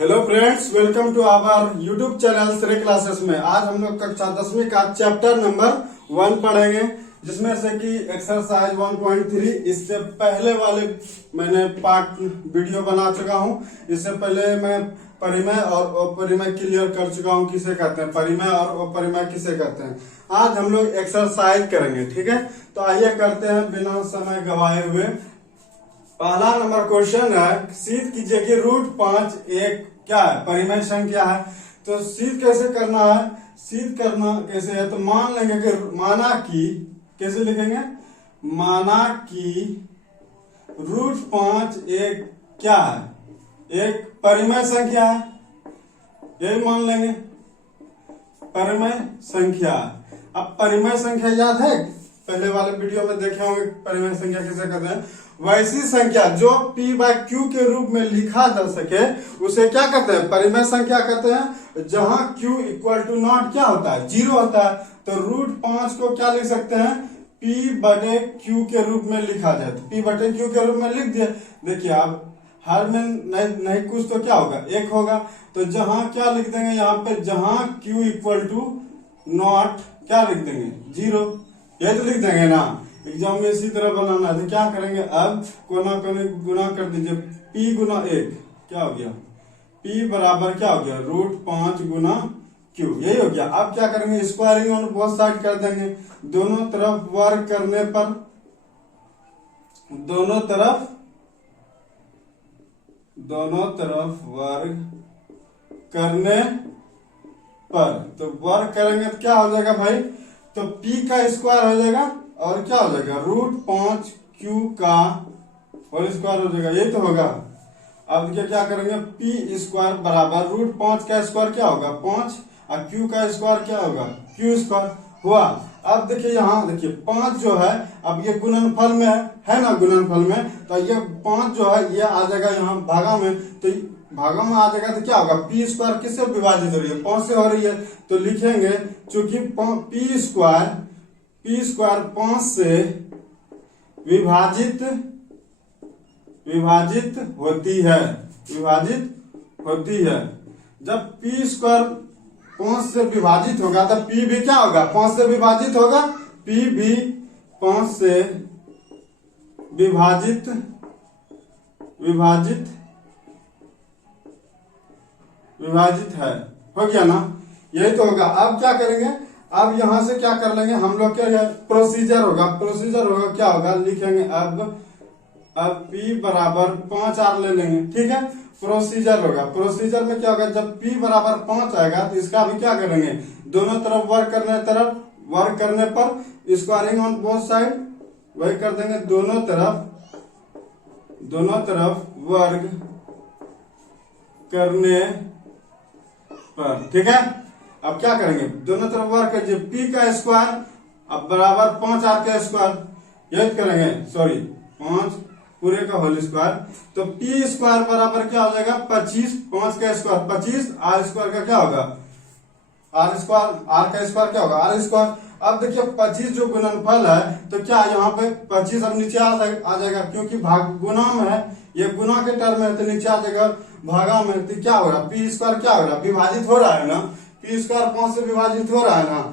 Hello friends, welcome to our YouTube channel Shri classes में। आज हम लोग कक्षा 10वीं का चैप्टर नंबर 1 पढ़ेंगे, जिसमें से कि एक्सरसाइज 1.3 इससे पहले वाले मैंने पार्ट वीडियो बना चुका हूं। इससे पहले मैं परिमेय और अपरिमेय क्लियर कर चुका हूं, किसे कहते हैं परिमेय और अपरिमेय किसे कहते हैं। आज हम लोग एक्सरसाइज करेंगे, ठीक है। तो आइए करते हैं बिना समय गवाए हुए। पहला नंबर क्वेश्चन है, सिद्ध कीजिए कि √5 एक क्या है, परिमेय संख्या है। तो सिद्ध कैसे करना है, सिद्ध करना कैसे है, तो मान लेंगे कि माना कि, कैसे लिखेंगे, माना कि √5 एक क्या है, एक परिमेय संख्या है। यही मान लेंगे परिमेय संख्या। अब परिमेय संख्या याद है, पहले वाले वीडियो में देखे होंगे परिमेय संख्या किसे कहते हैं। वैसी संख्या जो p/q के रूप में लिखा जा सके उसे क्या कहते हैं, परिमेय संख्या कहते हैं। जहां q = नॉट क्या होता है, 0 होता है। तो √5 को क्या लिख सकते हैं, p/q के रूप में लिखा जाए। तो p/q के रूप में लिख दिए। देखिए अब हर में नहीं कुछ तो क्या होगा, 1 होगा। तो जहां क्या लिख देंगे, यहाँ पे जहां q = नॉट क्या लिख देंगे, 0। ये तो लिख देंगे ना। एग्जाम में इसी तरह बनाना है। तो क्या करेंगे, अब कोना कोने गुना कर दीजिए। p × 1 क्या हो गया, p बराबर क्या हो गया, √5 × q, यही हो गया। अब क्या करेंगे, स्क्वायरिंग ऑन बोथ साइड कर देंगे। दोनों तरफ वर्ग करने पर, दोनों तरफ वर्ग करने पर, तो वर्ग करेंगे तो क्या हो जाएगा भाई, तो p का स्क्वायर हो जाएगा और क्या हो जाएगा, √5q का होल स्क्वायर हो जाएगा। यही तो होगा। अब देखिए क्या करेंगे, p² बराबर √5 का स्क्वायर क्या होगा, 5, और q का स्क्वायर क्या होगा, q² हुआ। अब देखिए यहाँ देखिए 5 जो है, अब ये गुणनफल में है ना, गुणनफल में। तो ये 5 जो है ये आ जाएगा यहाँ भागा में। तो भागा में आ जाएगा तो क्या होगा, p² किससे विभाजित हो रही है, 5 से हो रही है। तो लिखेंगे चूंकि p² 5 से विभाजित होती है। जब p² 5 से विभाजित होगा तो p भी क्या होगा, 5 से विभाजित होगा। p भी 5 से विभाजित है, हो गया ना। यही तो होगा। अब क्या करेंगे, अब यहां से क्या कर लेंगे हम लोग, क्या प्रोसीजर होगा क्या होगा, लिखेंगे अब p बराबर 5r ले लेंगे, ठीक है। प्रोसीजर होगा, प्रोसीजर में क्या होगा, जब p बराबर 5 आएगा तो इसका भी क्या करेंगे, दोनों तरफ वर्ग करने पर स्क्वायरिंग ऑन बोथ साइड, वही कर देंगे, दोनों तरफ वर्ग करने पर, ठीक है। अब क्या करेंगे, दोनों तरफ वर्ग करिए, p का स्क्वायर अब बराबर 5r का स्क्वायर, यही करेंगे, सॉरी 5 पूरे का होल स्क्वायर। तो p² बराबर क्या हो जाएगा, 25, 5 का स्क्वायर 25, r² का क्या होगा, r का स्क्वायर क्या होगा, r²। अब देखिए 25 जो गुणनफल है, तो क्या यहाँ पे 25 अब नीचे आ जाएगा, क्योंकि भाग गुना में है, ये गुना के टर्म है, तो नीचे आ जाएगा भागा में। तो क्या हो रहा, p² क्या हो रहा, विभाजित हो रहा है ना, p² 5 से विभाजित हो रहा है ना।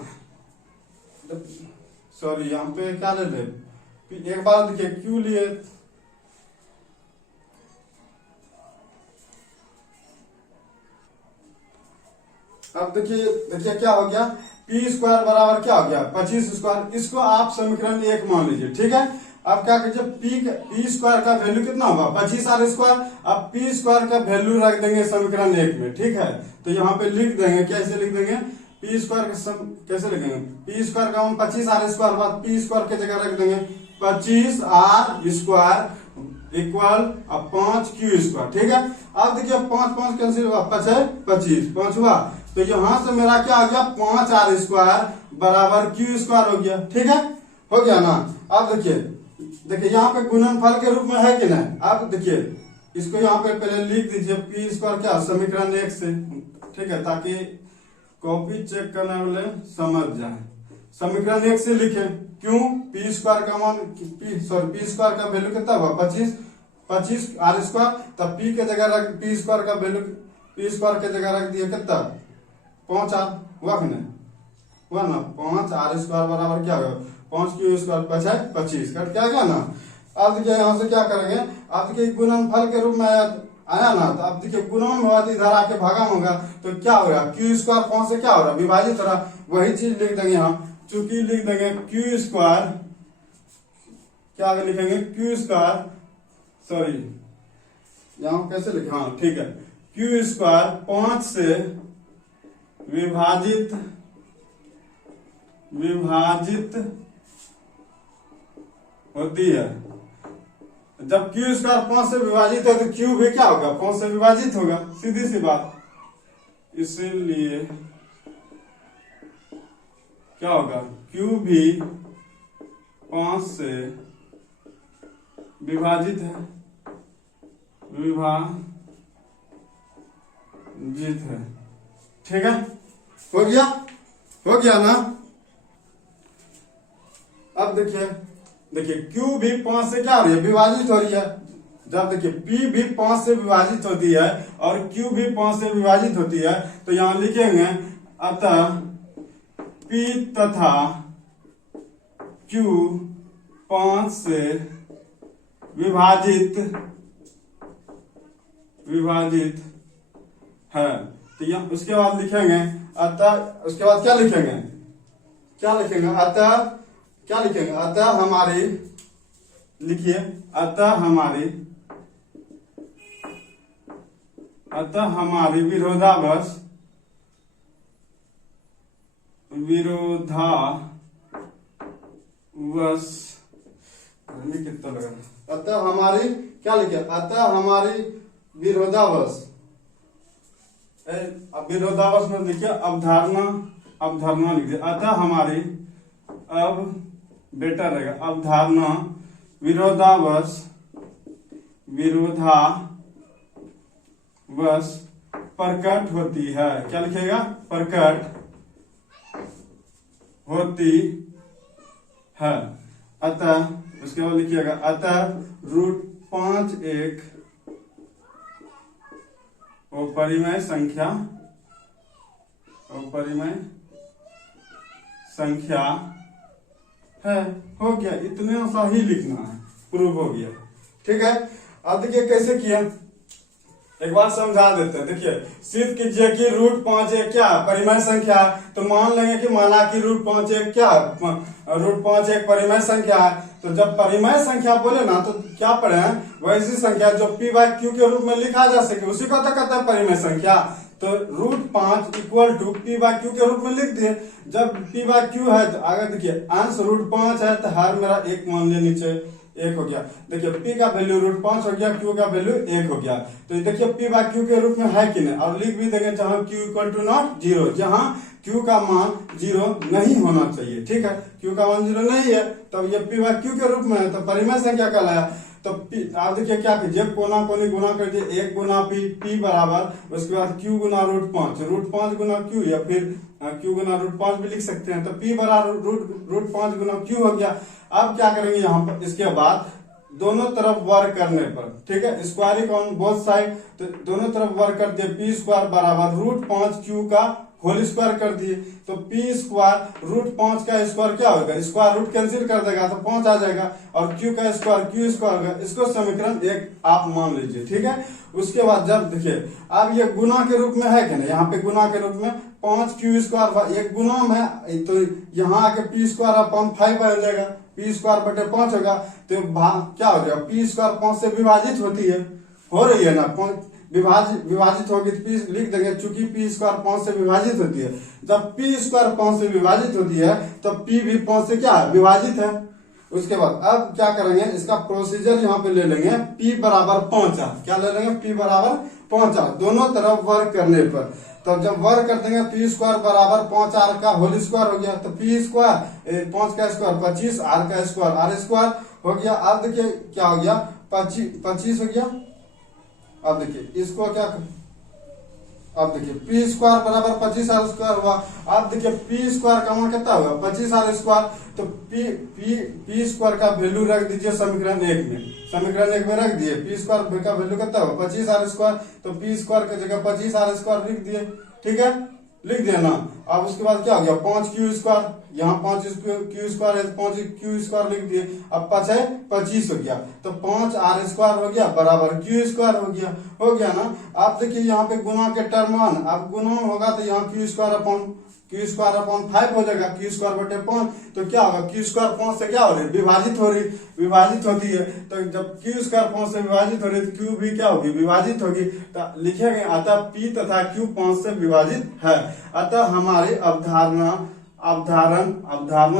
सॉरी यहाँ पे क्या ले ले, एक बार देखिए q लिए, अब देखिए क्या हो गया, p² बराबर क्या हो गया, 25²। इसको आप समीकरण 1 मान लीजिए, ठीक है। अब क्या कीजिए, p² का वैल्यू कितना होगा, 25r²। अब p² का वैल्यू रख देंगे समीकरण 1 में, ठीक है। तो यहाँ पे लिख देंगे, कैसे लिख देंगे, कैसे लिखेंगे, p² का मान 25r², बाद p² की जगह रख देंगे 25r² इक्वल अब 5q², ठीक है। अब देखिए 5 कैंसिल हुआ, 5 हुआ। तो यहां से मेरा क्या आ गया, 5r² बराबर q² हो गया, ठीक है, हो गया ना। अब देखिए यहाँ पे गुणनफल के रूप में है कि नहीं। अब देखिए इसको यहाँ पे पहले लिख दीजिए, p² क्या, समीकरण 1 से, ठीक है, ताकि कॉपी चेक करने वाले समझ जाए। समीकरण 1 से लिखे, क्यों, p² का मान p² का वैल्यू कितना हुआ, 25 r², तब p के जगह रख p² का वैल्यू पी स्क्वायर की जगह रख दिया कितना 5r हुआ कि नहीं हुआ ना 5r स्क्वायर बराबर क्या होगा 5 क्यू स्क्वायर 25 कट क्या गया ना। अब देखिए यहाँ से क्या करेंगे अब देखिए गुणनफल के रूप में आया ना तो अब देखिए गुणा में हुआ तो इधर आके भागा होगा तो क्या हो रहा क्यू स्क्वायर 5 से क्या हो रहा विभाजित हो रहा वही चीज लिख देंगे हम चूंकि लिख देंगे क्यू स्क्वायर क्या आगे लिखेंगे क्यू स्क्वायर सॉरी यहाँ कैसे लिखे हाँ ठीक है क्यू स्क्वायर 5 से विभाजित होती है। जब क्यू स्क्वायर 5 से विभाजित है तो क्यू भी क्या होगा 5 से विभाजित होगा सीधी सी बात। इसीलिए क्या होगा क्यू भी 5 से विभाजित है ठीक है हो गया ना। अब देखिए Q भी 5 से क्या हो रही है विभाजित हो रही है। जब देखिए P भी 5 से विभाजित होती है और Q भी 5 से विभाजित होती है तो यहां लिखेंगे अतः P तथा Q 5 से विभाजित है। तो यहाँ उसके बाद लिखेंगे अतः उसके बाद क्या लिखेंगे अतः हमारी लिखिए अतः हमारी विरोधाभास कितना लगा अतः हमारी क्या लिखे अतः हमारी विरोधाभास में देखिए अवधारणा लिख दिया अतः हमारी अब बेटर रहेगा अवधारणा विरोधाभास प्रकट होती है। क्या लिखेगा प्रकट होती है। अतः उसके बाद लिखिएगा अतः √5 एक अपरिमेय संख्या है। हो गया इतने सा ही लिखना है प्रूव हो गया ठीक है। अब देखिए कैसे किया एक बार समझा देते हैं। देखिए सिद्ध कीजिए कि √5 एक क्या परिमेय संख्या तो मान लेंगे कि माना कि √5 एक क्या √5 एक परिमेय संख्या है। तो जब परिमेय संख्या बोले ना तो क्या पढ़े वैसी संख्या जो p/q के रूप में लिखा जा सके उसी को तो कहते हैं परिमेय संख्या। तो √5 इक्वल टू p/q के रूप में लिख दिए। जब p/q है तो आगे देखिए अंश √5 है तो हर मेरा एक मान लिया नीचे 1 हो गया। देखिए p का वैल्यू √5 हो गया q का वैल्यू 1 हो गया। तो देखिए p/q के रूप में है कि नहीं और लिख भी देंगे जहां q इक्वल टू नॉट 0 जहां q का मान 0 नहीं होना चाहिए ठीक है। q का मान 0 नहीं है तब ये p/q के रूप में है तो परिमेय संख्या कहलाया। तो आप देखिए क्या कीजिए कोना कोनी गुना कर दिए 1 गुना p बराबर उसके बाद q गुना √5 गुना q या फिर q गुना √5 भी लिख सकते हैं। तो p बराबर √5 गुना q हो गया। अब क्या करेंगे यहाँ पर इसके बाद दोनों तरफ वर्ग करने पर ठीक है स्क्वायरिंग ऑन बोथ साइड तो दोनों तरफ वर्ग कर दिए p स्क्वायर बराबर √5 q का होल स्क्वायर कर दिए। तो p स्क्वायर √5 का स्क्वायर क्या होगा स्क्वायर रूट कैंसिल कर देगा तो 5 आ जाएगा और q का स्क्वायर q स्क्वायर होगा। इसको समीकरण 1 आप मान लीजिए ठीक है। उसके बाद जब देखिए अब ये गुना के रूप में है कि नहीं यहाँ पे गुना के रूप में 5q स्क्वायर एक गुना में तो यहाँ आके p स्क्वायर अपॉन 5 आ जाएगा p स्क्वायर बटे 5 होगा। तो क्या हो जाएगा p स्क्वायर 5 से विभाजित होती है हो रही है ना विभाजित होगी तो p लिख देंगे चूंकि p स्क्वायर 5 से विभाजित होती है। जब p स्क्वायर 5 से विभाजित होती है तो p भी 5 से क्या है विभाजित है। उसके बाद अब क्या करेंगे इसका प्रोसीजर यहाँ पे ले लेंगे p बराबर 5r क्या ले लेंगे p बराबर 5r दोनों तरफ वर्ग करने पर। तो जब वर्ग कर देंगे p स्क्वायर बराबर 5r का होल स्क्वायर हो गया तो p स्क्वायर 5 का स्क्वायर 25 r का स्क्वायर r स्क्वायर हो गया। अब देखिए क्या हो गया 25 हो गया। अब देखिए इसको क्या अब देखिए p स्क्वायर बराबर 25r स्क्वायर हुआ। अब देखिए p स्क्वायर का मान कितना होगा 25r स्क्वायर। तो p स्क्वायर का वैल्यू रख दीजिए समीकरण 1 में समीकरण एक में रख दिए, पी स्क्वायर का वैल्यू कितना होगा 25r², तो पी स्क्वायर की जगह 25r² लिख दिए, ठीक है, लिख दिया ना। अब उसके बाद क्या हो गया 5q², यहाँ 5q² है, 5q² लिख दिए, अब 5 है 25 हो गया, तो 5r² हो गया बराबर q² हो गया ना। आप देखिए यहाँ पे गुना के टर्म 1, अब गुना होगा तो यहाँ q² 5 हो जाएगा, q²/5, तो क्या होगा q² 5 से क्या हो रही विभाजित होती है, तो जब q² 5 से विभाजित हो रही है तो q भी क्या होगी विभाजित होगी, तो लिखेंगे अतः p तथा q 5 से विभाजित है। अतः हमारी अवधारणा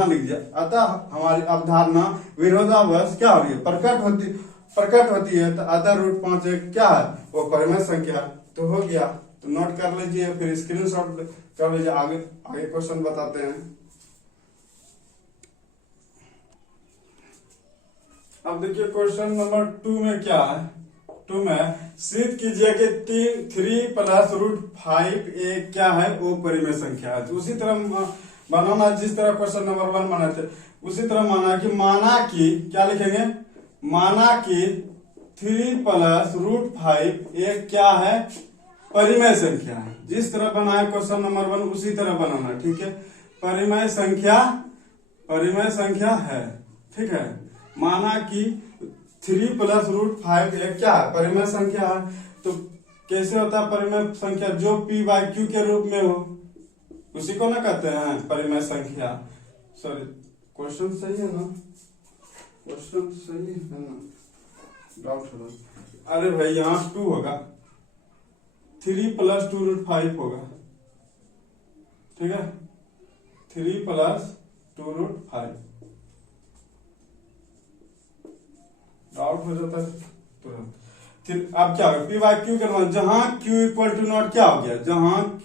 लिख दिया, अतः हमारी अवधारणा विरोधाभास क्या हो रही है प्रकट होती है, तो अतः √5 एक क्या है वो परिमेय संख्या। तो हो गया, तो नोट कर लीजिए, फिर स्क्रीनशॉट कर लीजिए, आगे क्वेश्चन बताते हैं। अब देखिए क्वेश्चन नंबर 2 में क्या है, 2 में सिद्ध कीजिए कि 3 + √5 एक क्या है वो परिमेय संख्या है। तो उसी तरह बनाना, जिस तरह क्वेश्चन नंबर 1 बनाए थे उसी तरह माना कि क्या लिखेंगे, माना कि 3 + √5 एक क्या है परिमेय संख्या है। जिस तरह बनाए क्वेश्चन नंबर 1 उसी तरह बनाना, ठीक है, परिमेय संख्या है, ठीक है। माना कि 3 + √5 एक क्या है परिमेय संख्या है, तो कैसे होता है परिमेय संख्या, जो p/q के रूप में हो उसी को ना कहते हैं परिमेय संख्या। सॉरी, क्वेश्चन सही है ना, क्वेश्चन सही है ना, डाउट हो रहा। अरे भाई यहाँ 2 होगा, 3 + 2√5 होगा, ठीक है, 3 + 2√5, डाउट हो जाता है तुरंत। फिर अब क्या होगा p/q के मान, जहां q = 0 क्या हो गया, जहां q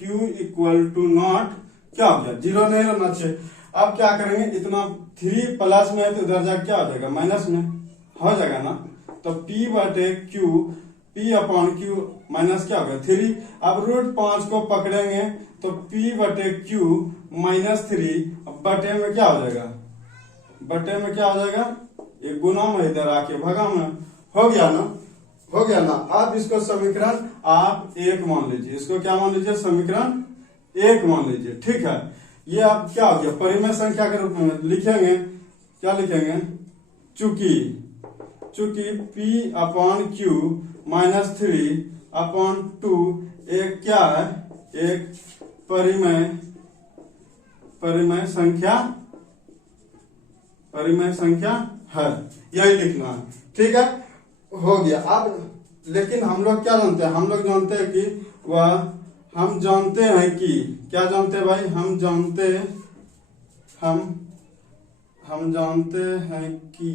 = 0 क्या हो गया 0 नहीं रहना चाहिए। अब क्या करेंगे, इतना 3 प्लस में है तो इधर जाके क्या हो जाएगा माइनस में हो जाएगा ना, तो p/q माइनस क्या होगा 3। अब √5 को पकड़ेंगे तो p/q -3, अब बटे में क्या हो जाएगा, बटे में क्या हो जाएगा, एक गुना में इधर आके भगा में हो गया ना। आप इसको समीकरण आप 1 मान लीजिए, इसको क्या मान लीजिए समीकरण 1 मान लीजिए, ठीक है। ये आप क्या हो गया परिमेय संख्या के रूप में लिखेंगे, क्या लिखेंगे, चूंकि p/q -3/2 एक क्या है, एक परिमेय संख्या है, यही लिखना है, ठीक है, हो गया। अब लेकिन हम लोग क्या जानते हैं, हम लोग जानते हैं कि हम जानते हैं कि क्या जानते हैं भाई, हम जानते हैं कि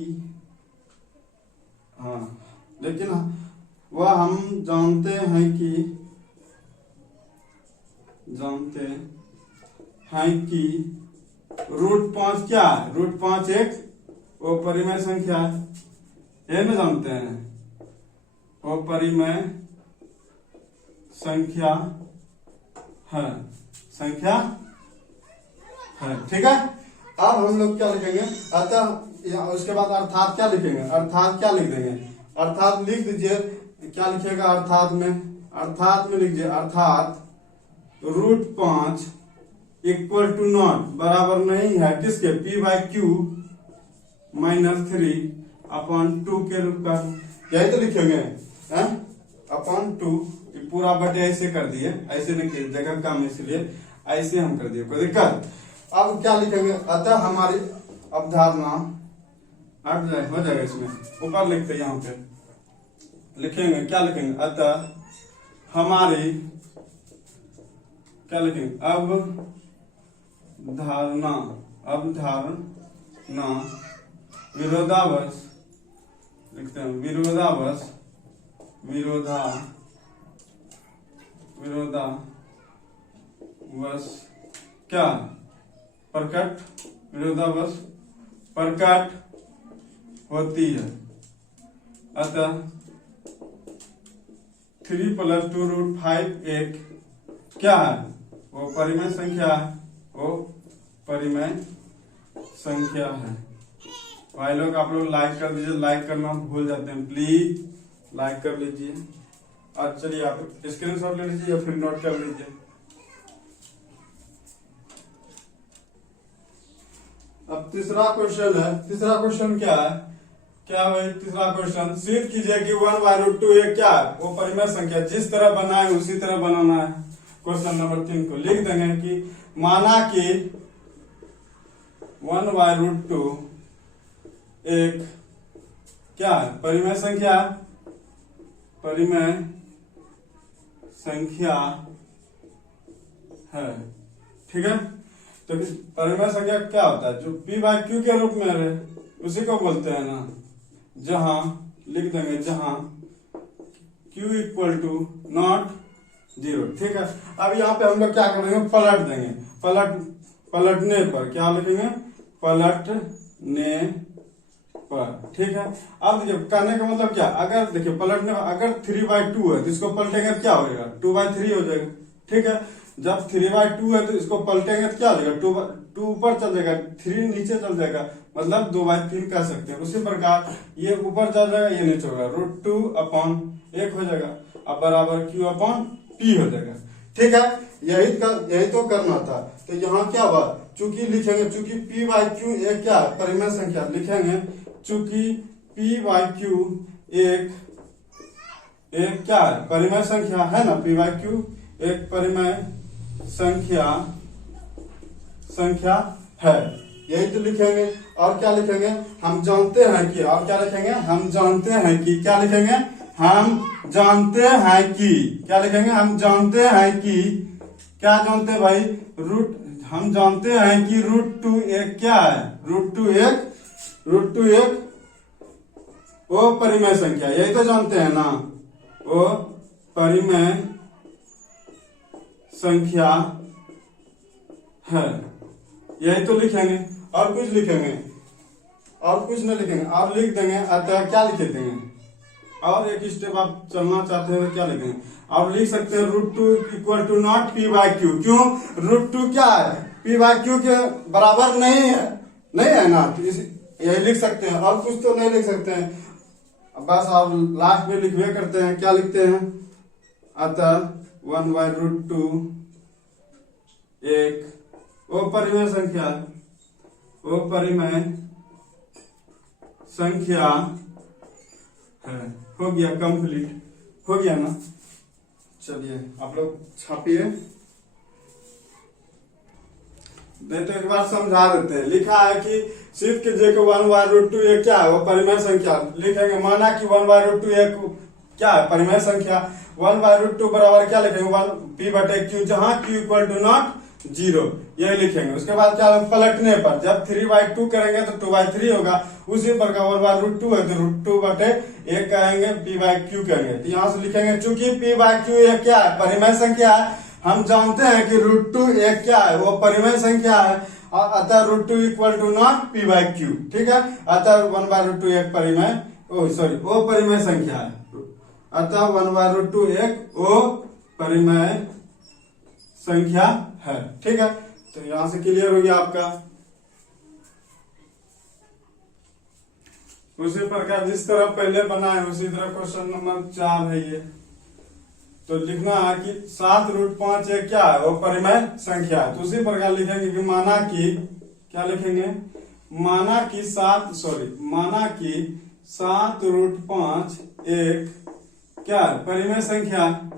हाँ, लेकिन हम जानते हैं कि √5 क्या है, √5 एक वो परिमेय संख्या है, ये ना जानते हैं, वो परिमेय संख्या है, ठीक है। अब हम लोग क्या लिखेंगे, अतः उसके बाद अर्थात क्या लिखेंगे, अर्थात क्या लिख देंगे, अर्थात लिख दीजिए, क्या लिखिएगा अर्थात में लिख दीजिए, अर्थात √5 = 0 बराबर नहीं है किसके, p/q -3/2 के रूप का, यही तो लिखेंगे /2, पूरा बटे ऐसे कर दिए, ऐसे नहीं किए, जगह कम इसलिए ऐसे हम कर दिए, कोई दिक्कत। अब क्या लिखेंगे, अतः हमारी अवधारणा हो जाएगा, इसमें ऊपर लिखते हैं, यहाँ पे लिखेंगे, क्या लिखेंगे, अतः हमारी क्या लिखेंगे, अवधारणा विरोधाभास लिखते हैं, विरोधाभास क्या विरोधाभास प्रकट होती है। अतः 3 + 2√5 एक क्या है, वो परिमेय संख्या है, भाई लोग आप लोग लाइक कर दीजिए, लाइक करना भूल जाते हैं, प्लीज लाइक कर लीजिए। और चलिए आप स्क्रीनशॉट ले लीजिए या फिर नोट कर लीजिए। अब तीसरा क्वेश्चन है। तीसरा क्वेश्चन क्या है? क्या भाई तीसरा क्वेश्चन, सिद्ध कीजिए कि 1/√2 ये क्या है? वो परिमेय संख्या जिस तरह बनाए उसी तरह बनाना है। क्वेश्चन नंबर 3 को लिख देंगे कि माना कि 1/√2 एक क्या है? परिमेय संख्या, परिमेय संख्या है। ठीक है, तो परिमेय संख्या क्या होता है? जो p/q के रूप में रहे उसी को बोलते हैं ना। जहां लिख देंगे जहां q = (0). ठीक है, अब यहाँ पे हम लोग क्या करेंगे? पलट देंगे। पलटने पर क्या लिखेंगे? पलटने पर। ठीक है, अब देखिए कहने का मतलब क्या, अगर देखिए पलटने पर अगर 3/2 है तो इसको पलटेंगे तो क्या हो जाएगा? 2/3 हो जाएगा। ठीक है, जब 3/2 है तो इसको पलटेंगे तो क्या हो जाएगा? 2 ऊपर चल जाएगा, 3 नीचे चल जाएगा, मतलब 2/3 कह सकते हैं। उसी प्रकार ये ऊपर चल जाएगा, ये नीचे होगा, √2/1 हो जाएगा, अब बराबर q/p हो जाएगा। ठीक है, यही तो करना था। तो यहाँ क्या हुआ? चूंकि लिखेंगे, चूंकि p/q एक क्या है? परिमेय संख्या लिखेंगे। चूंकि p/q एक क्या है? परिमेय संख्या है ना। p/q एक परिमेय संख्या है, यही तो लिखेंगे। और क्या लिखेंगे? हम जानते हैं कि, और क्या लिखेंगे? हम जानते हैं कि, क्या लिखेंगे? हम जानते हैं कि, क्या लिखेंगे? हम जानते हैं कि, क्या जानते हैं भाई? हम जानते हैं कि √2 एक क्या है? √2 एक वो परिमेय संख्या, यही तो जानते हैं ना, वो परिमेय संख्या है, यही तो लिखेंगे। और कुछ लिखेंगे? और कुछ नहीं लिखेंगे, और लिख देंगे। अतः क्या लिख देंगे? और एक स्टेप आप चलना चाहते हैं तो क्या लिखेंगे? आप लिख सकते हैं √2 = p/q। क्यों? √2 क्या है? p/q के बराबर नहीं है ना, तो यही लिख सकते हैं। और कुछ तो नहीं लिख सकते हैं, बस आप लास्ट में लिखवे करते हैं। क्या लिखते हैं? अतः 1/√2 एक वो परिमेय संख्या है। हो गया, कंप्लीट हो गया ना। चलिए आप लोग छापिए, नहीं तो एक बार समझा देते हैं। लिखा है कि सिद्ध कीजिए कि 1/√2 ये क्या है? वो परिमेय संख्या। लिखेंगे माना कि 1/√2 एक क्या है? परिमेय संख्या। 1/√2 बराबर क्या लिखेंगे? p/q, जहां q = 0, यही लिखेंगे। उसके बाद क्या? पलटने पर जब 3/2 करेंगे तो 2/3 होगा। उसी प्रकार 1/√2 है तो √2/1 कहेंगे, p/q कहेंगे। तो यहाँ से लिखेंगे चूंकि p/q एक क्या है? परिमेय संख्या है। हम जानते हैं कि √2 एक क्या है? वो परिमेय संख्या है, और अतः √2 = p/q। ठीक है, अतः 1/√2 एक परिमेय वो परिमेय संख्या है। अतः 1/√2 एक वो परिमेय संख्या है। ठीक है, तो यहां से क्लियर हो गया आपका। उसी प्रकार जिस तरह पहले बना है उसी तरह क्वेश्चन नंबर 4 है ये। तो लिखना है कि 7√5 एक क्या है? वो परिमेय संख्या है। तो उसी प्रकार लिखेंगे कि माना कि, क्या लिखेंगे? माना कि 7√5 एक क्या है? परिमेय संख्या।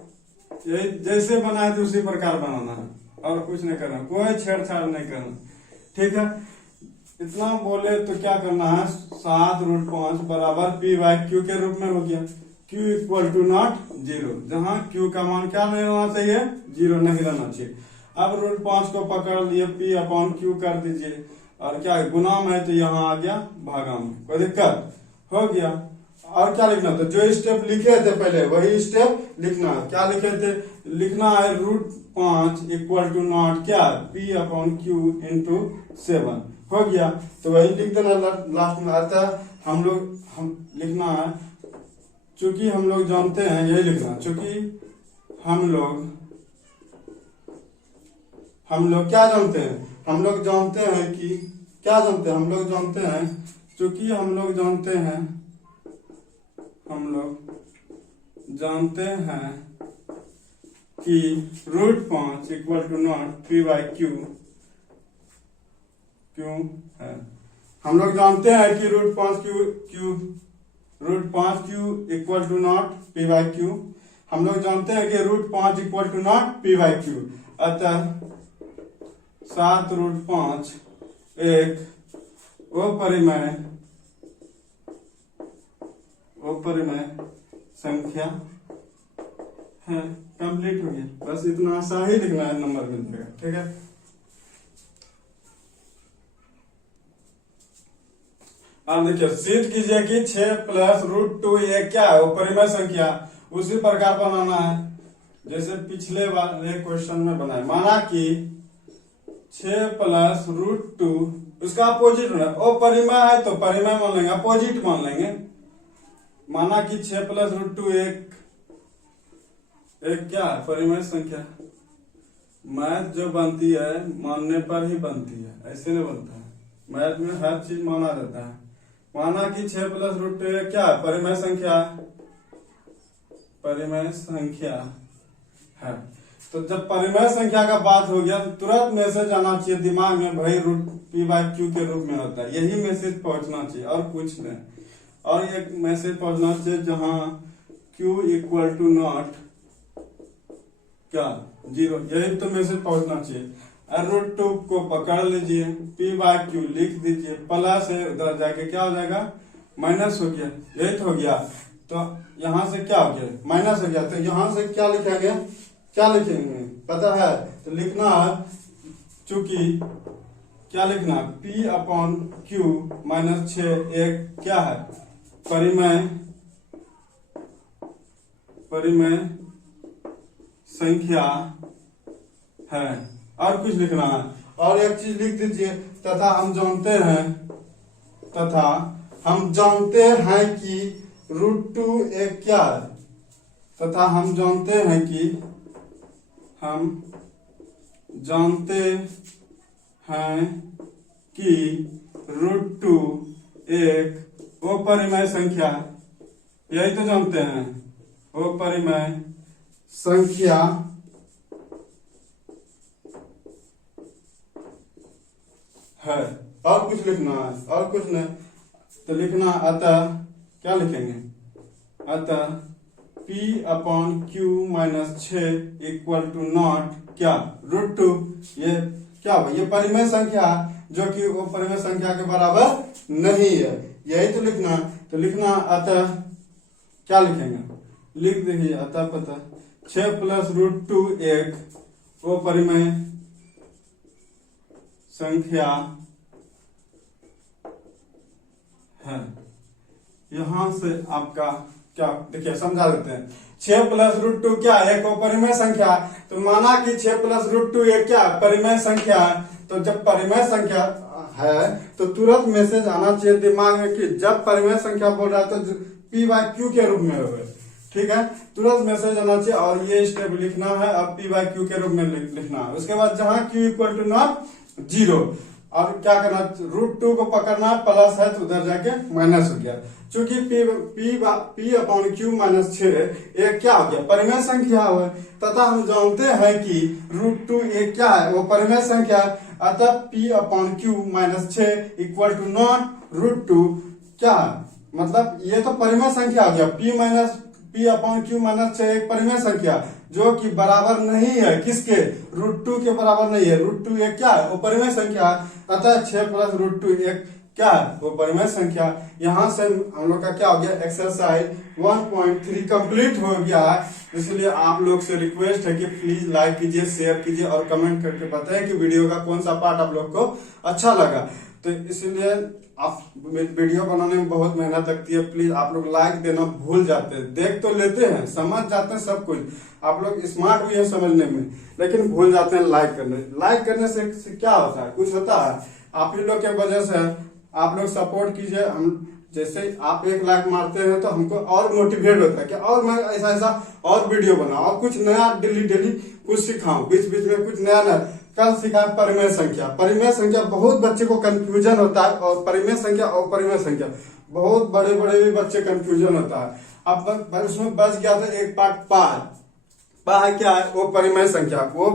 जैसे बनाए थे उसी प्रकार बनाना है, और कुछ नहीं करना, कोई छेड़छाड़ नहीं करना। ठीक है, इतना बोले तो क्या करना है? 7√5 बराबर p/q के रूप में हो गया। q = 0, जहां q का मान क्या नहीं होना चाहिए? 0 नहीं रहना चाहिए। अब √5 को पकड़ लिए, p/q कर दीजिए, और क्या गुना में है तो यहाँ आ गया भागा में, कोई दिक्कत? हो गया। और क्या लिखना था? जो स्टेप लिखे थे पहले वही स्टेप लिखना है। क्या लिखे थे? लिखना है √5 = क्या? p/q × 7 हो गया। तो वही लिख देना लास्ट में। अतः हम लिखना है, चूंकि हम लोग जानते हैं, यही लिखना, चूंकि हम लोग क्या जानते हैं? हम लोग जानते हैं कि क्या जानते हैं? हम लोग जानते हैं क्योंकि हम लोग जानते हैं कि √5 equal to not p by q है। हम लोग जानते हैं कि √5 equal to not p by q. हम लोग जानते हैं कि √5 equal to not p by q. अतः 7√5 एक अपरिमेय संख्या है। कंप्लीट हो गया। बस इतना सा ही लिखना है, नंबर मिल जाएगा। ठीक है। अब देखिए, सिद्ध कीजिए कि 6 प्लस √2 ये क्या है, अपरिमेय संख्या। उसी प्रकार बनाना है जैसे पिछले वाले क्वेश्चन में बनाए। माना कि 6 प्लस √2 उसका अपोजिट होना, अपरिमेय है तो परिमेय मान लेंगे, अपोजिट मान लेंगे। माना कि 6 प्लस √2 एक क्या है, परिमेय संख्या। मैथ जो बनती है मानने पर ही बनती है, ऐसे नहीं बनता है। मैथ में हर चीज माना जाता है। माना कि 6 प्लस √2 एक क्या है, परिमेय संख्या है। तो जब परिमेय संख्या का बात हो गया तो तुरंत मैसेज आना चाहिए दिमाग में, भाई √p/q के रूप में होता है। यही मैसेज पहुंचना चाहिए और कुछ नहीं। और एक मैसेज पहुंचना चाहिए जहां q इक्वल टू नॉट क्या 0, यही तो मैसेज पहुंचना चाहिए। √2 को पकड़ लीजिए, p/q लिख दीजिए, प्लस है उधर जाके क्या हो जाएगा, माइनस हो गया। यही तो हो गया। तो यहाँ से क्या हो गया, माइनस हो गया। तो यहाँ से क्या लिखेंगे, पता है? तो लिखना है, चूंकि क्या लिखना, p/q माइनस 6 एक क्या है, परिमेय संख्या है। और कुछ लिखना है। और एक चीज लिख दीजिए, तथा हम जानते हैं कि √2 एक क्या है, तथा हम जानते हैं कि √2 एक अपरिमेय संख्या है। यही तो जानते हैं, अपरिमेय संख्या है। और कुछ लिखना है, और कुछ नहीं। तो लिखना, अतः क्या लिखेंगे, अतः p/q minus 6 equal to not क्या, √2 ये क्या हुआ, ये परिमेय संख्या जो कि वो परिमेय संख्या के बराबर नहीं है। यही तो लिखना। तो लिखना, अतः क्या लिखेंगे, लिख दीजिए, अतः पता 6 प्लस √2 एक वो परिमेय संख्या है। यहां से आपका क्या, देखिए समझा देते हैं। 6 प्लस √2 क्या है, एक परिमेय संख्या। तो माना कि 6 प्लस √2 एक क्या परिमेय संख्या। तो जब परिमेय संख्या है तो तुरंत मैसेज आना चाहिए दिमाग में कि जब परिमेय संख्या बोल रहा है तो p/q के रूप में होगा। ठीक है, तुरंत मैसेज आना चाहिए। और ये स्टेप लिखना है, अब p/q के रूप में लिखना है। उसके बाद जहां q इक्वल टू नॉट 0, और क्या करना, √2 को पकड़ना, प्लस है तो उधर जाके माइनस हो गया। चूंकि p/q माइनस 6 एक क्या हो गया, परिमेय संख्या है। तथा हम जानते हैं कि √2 एक क्या है, वो परिमेय संख्या। अतः p/q minus 6 equal to not √2 क्या है, मतलब ये तो परिमेय संख्या हो गया। p/q माइनस 6 एक परिमेय संख्या जो कि बराबर नहीं है किसके, √2 के बराबर नहीं है। √2 एक क्या है, वो परिमेय संख्या। अतः 6 प्लस √2 एक क्या है, वो परिमेय संख्या। यहाँ से हम लोग का क्या हो गया, एक्सरसाइज 1.3 कंप्लीट हो गया है। इसलिए आप लोग से रिक्वेस्ट है कि प्लीज लाइक कीजिए, शेयर कीजिए और कमेंट करके बताएं कि वीडियो का कौन सा पार्ट आप लोग को अच्छा लगा। तो इसलिए आप वीडियो बनाने में बहुत मेहनत लगती है, प्लीज आप लोग लाइक देना भूल जाते हैं। देख तो लेते हैं, समझ जाते हैं सब कुछ, आप लोग स्मार्ट भी है समझने में, लेकिन भूल जाते हैं लाइक करने से क्या होता है, कुछ होता है। आप ही लोग के वजह से आप लोग सपोर्ट कीजिए। हम जैसे आप 1 लाइक मारते हैं तो हमको और मोटिवेट होता है कि और मैं ऐसा और वीडियो बनाऊं और कुछ नया डेली कुछ सिखाऊं, बीच बीच में कुछ नया कल सीखा परिमेय संख्या। परिमेय संख्या बहुत बच्चे को कंफ्यूजन होता है, और परिमेय संख्या और परिमेय संख्या बहुत बड़े बड़े भी बच्चे कंफ्यूजन होता है। अब उसमें बच गया था एक पार्ट पाई। पाई क्या है? वो परिमेय संख्या, वो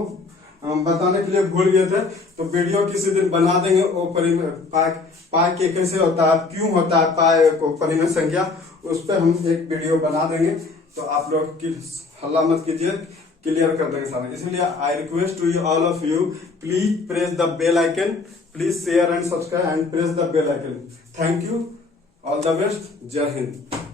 हम बताने के लिए भूल गए थे, तो वीडियो किसी दिन बना देंगे। वो परिमेय पाई के कैसे होता है, क्यों होता है पाई को परिमेय संख्या, उस पर हम एक वीडियो बना देंगे। तो आप लोग की हल्ला मत कीजिए, क्लियर कर देंगे सारा। इसलिए I request to you all of you, please press the bell icon, please share and subscribe and press the bell icon. Thank you, all the best, जय हिंद।